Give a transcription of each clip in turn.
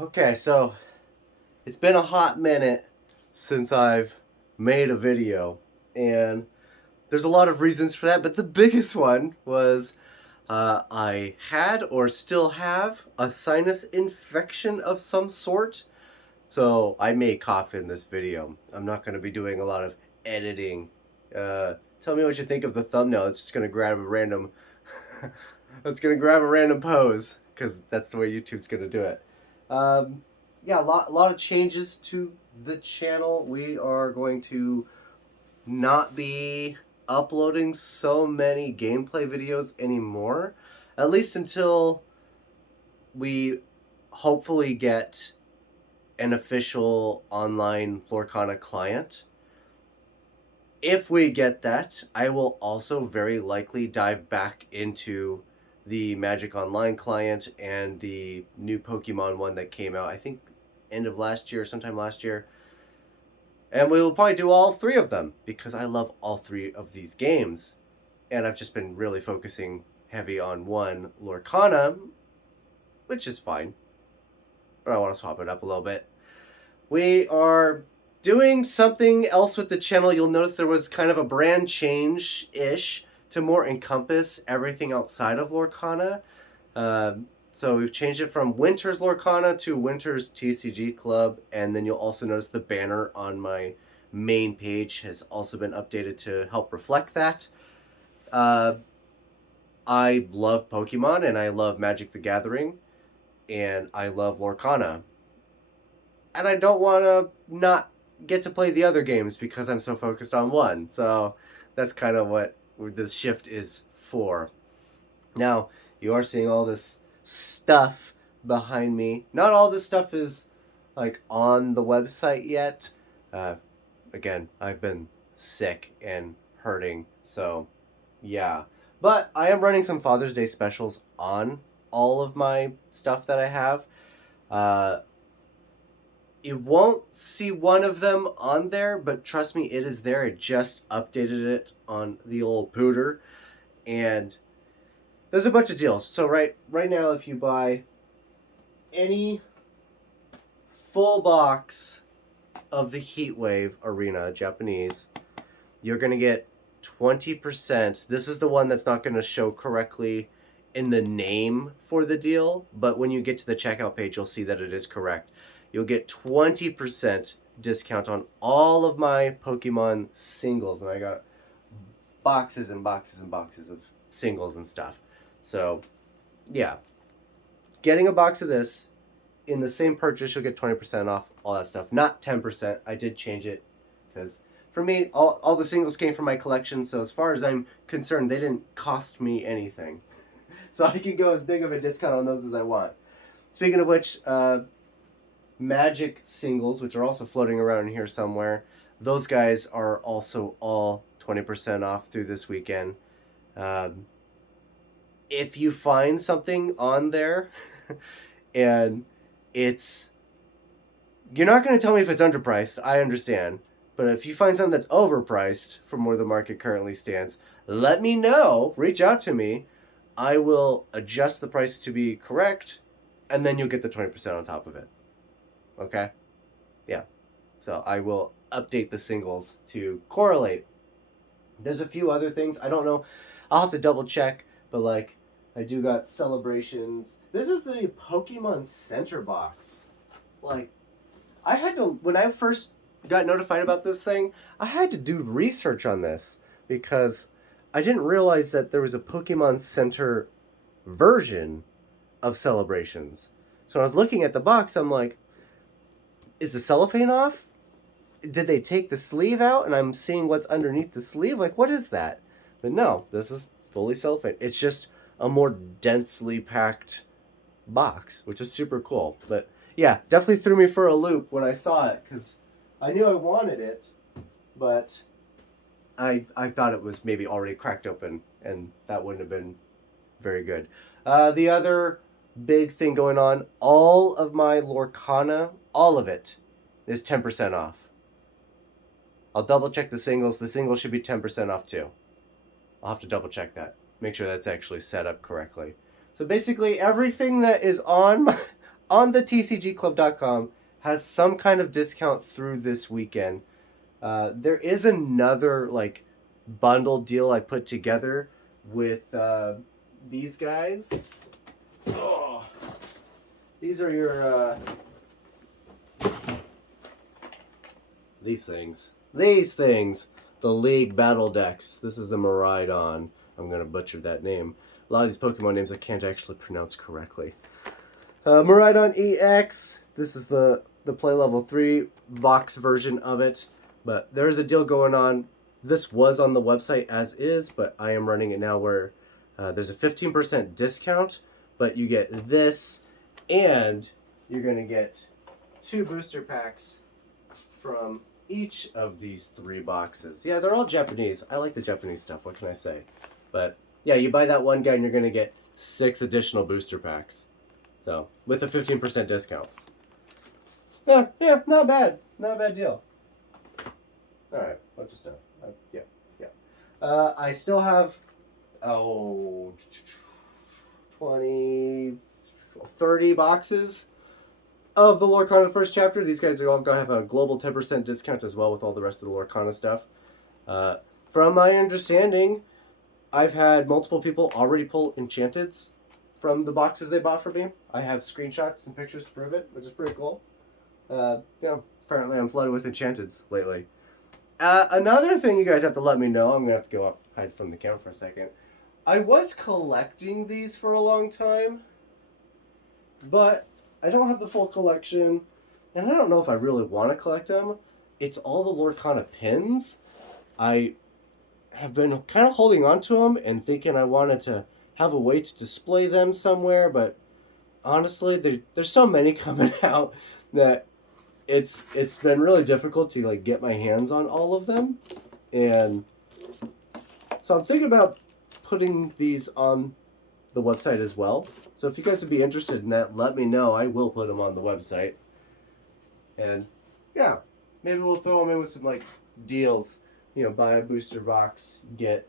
Okay, so it's been a hot minute since I've made a video, and there's a lot of reasons for that, but the biggest one was I had or still have a sinus infection of some sort. So I may cough in this video. I'm not going to be doing a lot of editing. Tell me what you think of the thumbnail. It's just going to grab a random. It's going to grab a random pose because that's the way YouTube's going to do it. Um, yeah, a lot of changes to the channel. We are going to not be uploading so many gameplay videos anymore, at least until we hopefully get an official online Lorcana client. If we get that, I will also very likely dive back into the Magic Online client and the new Pokemon one that came out, I think, end of last year, sometime last year. And we will probably do all three of them because I love all three of these games. And I've just been really focusing heavy on one, Lorcana, which is fine. But I want to swap it up a little bit. We are doing something else with the channel. You'll notice there was kind of a brand change-ish to more encompass everything outside of Lorcana. So we've changed it from Winter's Lorcana to Winter's TCG Club, and then you'll also notice the banner on my main page has also been updated to help reflect that. I love Pokemon, and I love Magic the Gathering, and I love Lorcana. And I don't want to not get to play the other games because I'm so focused on one. So that's kind of what the shift is for. Now, you are seeing all this stuff behind me. Not all this stuff is like on the website yet. Uh, Again, I've been sick and hurting, so yeah. But I am running some Father's Day specials on all of my stuff that I have. Uh, you won't see one of them on there, but trust me, it is there. I just updated it on the old pooter, and there's a bunch of deals. So right now, if you buy any full box of the Heatwave Arena Japanese, you're gonna get 20%. This is the one that's not gonna show correctly in the name for the deal, but when you get to the checkout page, you'll see that it is correct. You'll get 20% discount on all of my Pokemon singles, and I got boxes and boxes and boxes of singles and stuff. So, yeah, getting a box of this in the same purchase, you'll get 20% off all that stuff. Not 10%. I did change it because for me, all the singles came from my collection, so as far as I'm concerned, they didn't cost me anything. So I can go as big of a discount on those as I want. Speaking of which, Magic singles, which are also floating around here somewhere, those guys are also all 20% off through this weekend. If you find something on there and it's... You're not going to tell me if it's underpriced, I understand. But if you find something that's overpriced from where the market currently stands, let me know. Reach out to me. I will adjust the price to be correct, and then you'll get the 20% on top of it. Okay? Yeah. So I will update the singles to correlate. There's a few other things. I don't know. I'll have to double check, but like I do got celebrations. This is the Pokemon Center box. Like, I had to, when I first got notified about this thing, I had to do research on this because I didn't realize that there was a Pokemon Center version of Celebrations. So when I was looking at the box, I'm like, is the cellophane off? Did they take the sleeve out and I'm seeing what's underneath the sleeve? Like, what is that? But no, this is fully cellophane. It's just a more densely packed box, which is super cool. But yeah, definitely threw me for a loop when I saw it because I knew I wanted it, but I thought it was maybe already cracked open, and that wouldn't have been very good. The other big thing going on, all of my Lorcana, all of it, is 10% off. I'll double check the singles. The singles should be 10% off too. I'll have to double check that. Make sure that's actually set up correctly. So basically everything that is on on the tcgclub.com has some kind of discount through this weekend. There is another like bundle deal I put together with these guys. Oh, these are your these things. The League Battle Decks. This is the Miraidon. I'm gonna butcher that name. A lot of these Pokemon names I can't actually pronounce correctly. Miraidon EX. This is the play level 3 box version of it. But there is a deal going on. This was on the website as is, but I am running it now where there's a 15% discount, but you get this, and you're going to get 2 booster packs from each of these 3 boxes. Yeah, they're all Japanese. I like the Japanese stuff, what can I say? But yeah, you buy that one guy and you're going to get 6 additional booster packs. So, with a 15% discount. Yeah, not bad. Not a bad deal. Alright, bunch of stuff. Yeah. I still have, 20, 30 boxes of the Lorcana first chapter. These guys are all going to have a global 10% discount as well with all the rest of the Lorcana stuff. From my understanding, I've had multiple people already pull Enchanteds from the boxes they bought from me. I have screenshots and pictures to prove it, which is pretty cool. Apparently I'm flooded with Enchanteds lately. Another thing you guys have to let me know, I'm going to have to go up, hide from the camera for a second. I was collecting these for a long time, but I don't have the full collection, and I don't know if I really want to collect them. It's all the Lorcana pins. I have been kind of holding on to them and thinking I wanted to have a way to display them somewhere, but honestly, there's so many coming out that it's been really difficult to like get my hands on all of them, and so I'm thinking about putting these on the website as well. So if you guys would be interested in that, let me know. I will put them on the website, and yeah, maybe we'll throw them in with some like deals. You know, buy a booster box, get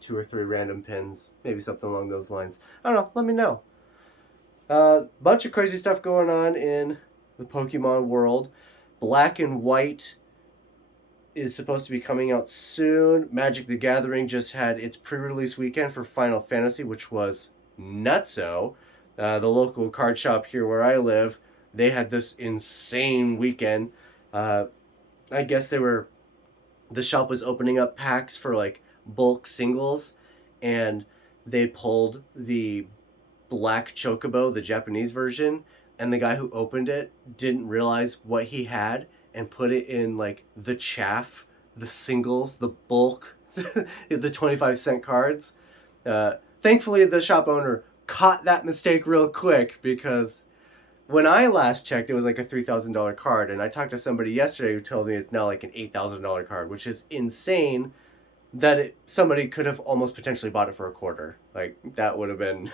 2 or 3 random pins, maybe something along those lines. I don't know. Let me know. Bunch of crazy stuff going on in the Pokemon world. Black and White is supposed to be coming out soon. Magic the Gathering just had its pre-release weekend for Final Fantasy, which was nutso. The local card shop here where I live, they had this insane weekend. I guess the shop was opening up packs for like bulk singles, and they pulled the Black Chocobo, the Japanese version, and the guy who opened it didn't realize what he had and put it in like the chaff, the singles, the bulk, the 25-cent cards. Thankfully, the shop owner caught that mistake real quick, because when I last checked, it was like a $3,000 card, and I talked to somebody yesterday who told me it's now like an $8,000 card, which is insane that somebody could have almost potentially bought it for a quarter. Like, that would have been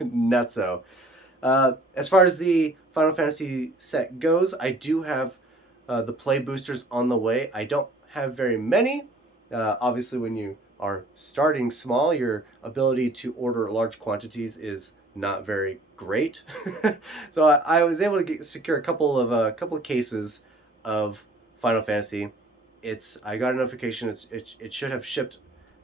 nutso. As far as the Final Fantasy set goes, I do have the play boosters on the way. I don't have very many. Obviously, when you are starting small, your ability to order large quantities is not very great. So I was able to secure a couple of cases of Final Fantasy. I got a notification. It should have shipped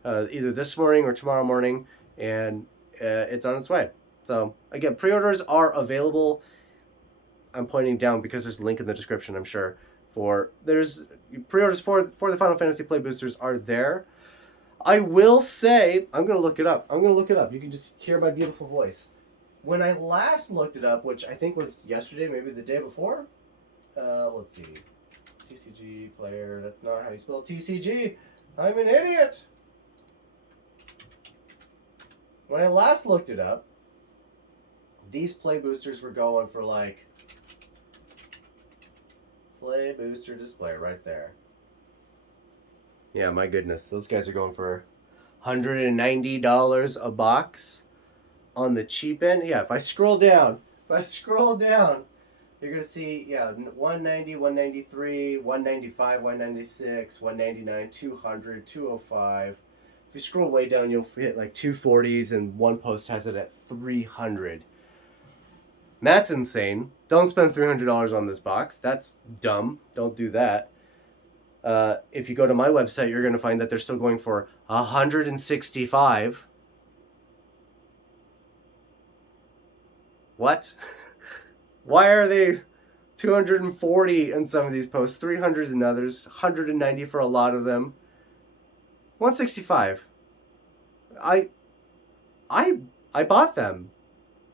either this morning or tomorrow morning, and it's on its way. So again, pre-orders are available. I'm pointing down because there's a link in the description, I'm sure. There's pre-orders for the Final Fantasy Play Boosters are there. I will say, I'm going to look it up. You can just hear my beautiful voice. When I last looked it up, which I think was yesterday, maybe the day before. Let's see. TCG player, that's not how you spell TCG. I'm an idiot. When I last looked it up, these play boosters were going for like play booster display right there. Yeah, my goodness. Those guys are going for $190 a box on the cheap end. Yeah, if I scroll down, you're going to see, yeah, 190, 193, 195, 196, 199, 200, 205. If you scroll way down, you'll hit like 240s, and one post has it at 300. That's insane. Don't spend $300 on this box. That's dumb. Don't do that. If you go to my website, you're going to find that they're still going for $165. What? Why are they 240 in some of these posts, 300 in others, 190 for a lot of them? 165. I bought them.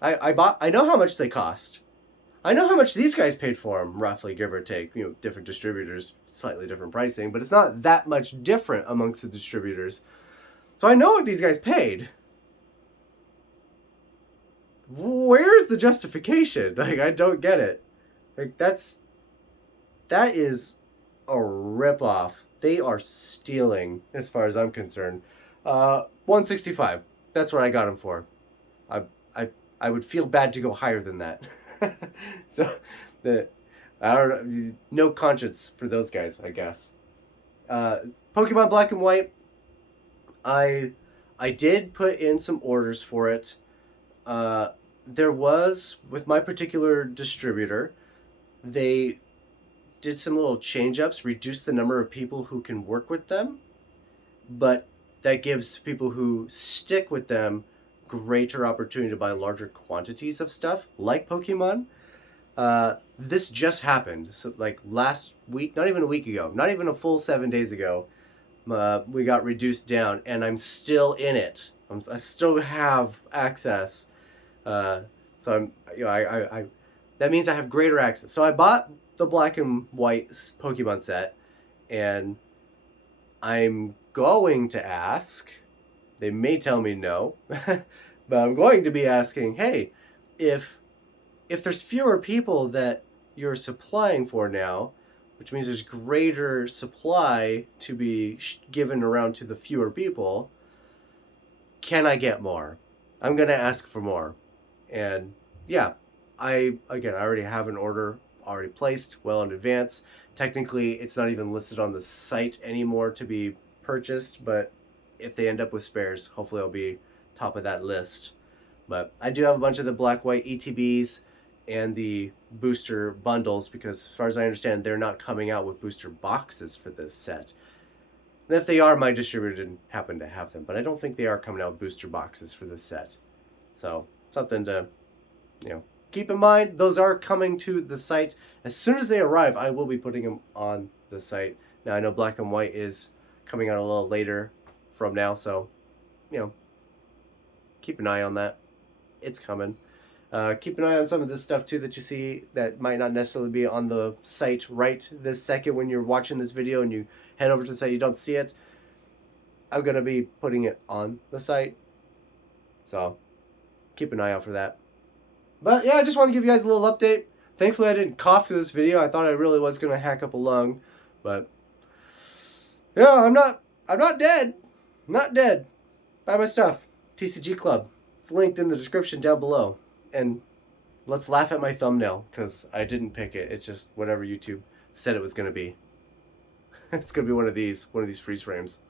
I know how much they cost. I know how much these guys paid for them, roughly, give or take. You know, different distributors, slightly different pricing, but it's not that much different amongst the distributors. So I know what these guys paid. Where's the justification? Like, I don't get it. Like, that is a ripoff. They are stealing, as far as I'm concerned. 165. That's what I got them for. I would feel bad to go higher than that. So, I don't know. No conscience for those guys, I guess. Pokemon Black and White. I did put in some orders for it. There was, with my particular distributor, they did some little change-ups, reduced the number of people who can work with them, but that gives people who stick with them greater opportunity to buy larger quantities of stuff, like Pokemon. This just happened. So, like, last week, not even a week ago, not even a full 7 days ago, we got reduced down, and I'm still in it. I still have access. So I'm, you know, I that means I have greater access. So I bought the Black and White Pokemon set, and I'm going to ask. They may tell me no, but I'm going to be asking, hey, if there's fewer people that you're supplying for now, which means there's greater supply to be given around to the fewer people, can I get more? I'm going to ask for more. And yeah, I already have an order already placed well in advance. Technically, it's not even listed on the site anymore to be purchased, but if they end up with spares, hopefully I'll be top of that list. But I do have a bunch of the Black White ETBs and the booster bundles, because as far as I understand, they're not coming out with booster boxes for this set. And if they are, my distributor didn't happen to have them, but I don't think they are coming out with booster boxes for this set. So something to, you know, keep in mind. Those are coming to the site. As soon as they arrive, I will be putting them on the site. Now, I know Black and White is coming out a little later from now, so, you know, keep an eye on that. It's coming. Keep an eye on some of this stuff too that you see that might not necessarily be on the site right this second when you're watching this video and you head over to the site, you don't see it. I'm going to be putting it on the site, so keep an eye out for that. But yeah, I just want to give you guys a little update. Thankfully I didn't cough through this video. I thought I really was going to hack up a lung, but yeah, I'm not dead. I'm not dead. Buy my stuff. TCG Club. It's linked in the description down below. And let's laugh at my thumbnail, because I didn't pick it. It's just whatever YouTube said it was going to be. It's going to be one of these freeze frames.